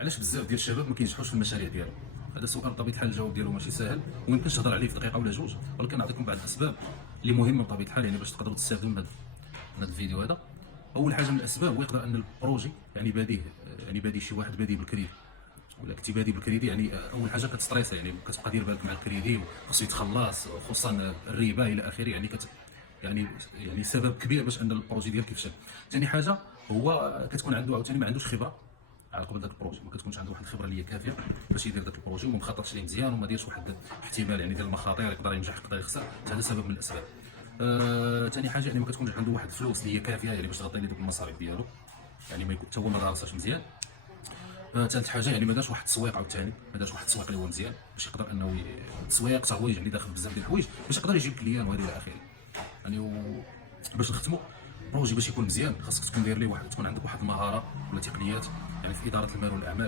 علاش بزاف ديال الشباب ما كينجحوش في المشاريع ديالهم؟ هذا سؤال بطبيعه الحال الجواب ديالو ماشي ساهل ويمكنش تهضر عليه في دقيقه ولا جوج، ولكن نعطيكم بعض الاسباب اللي مهمه بطبيعه الحال يعني باش تقدروا تستافدوا من هذا الفيديو هذا. اول حاجه من الاسباب هو يقدر ان البروجي يعني باديه، يعني بادي شي واحد بادي بالكريدي، ولا كنتي بادي بالكريدي يعني اول حاجه كتستريس، يعني كتبقى دير بالك مع الكريدي وخصو يتخلص، خصوصا الربا الى اخره، يعني يعني سبب كبير باش ان البروجي ديالك يفشل. ثاني حاجه هو كتكون عنده عاوتاني ما عندوش خبره على قبل داك البروجي، ما كتكونش عنده واحد الخبره اللي هي كافيه باش يدير داك البروجي، وما مخططش ليه مزيان وما دايرش واحد الاحتمال يعني ديال المخاطر، يقدر ينجح يقدر يخسر. هذا سبب من الاسباب. ثاني حاجه يعني ما كتكونش عنده واحد الفلوس اللي هي كافيه يعني باش تغطي ليه دوك المصاريف ديالو، يعني ما يكون حتى هو ما دارسش مزيان. ثالث حاجه يعني ما دارش واحد التسويق عاوتاني، ما دارش واحد التسويق اللي هو مزيان باش يقدر انه التسويق حتى هو يعني داخل بزاف ديال الحوايج باش يقدر يجيب كليان وهذا الى اخره. يعني باش نختموا بروجي باش يكون مزيان خاصك تكون داير ليه واحد، تكون عندك واحد المهاره ولا تقنيات يعني في اداره المال والاعمال.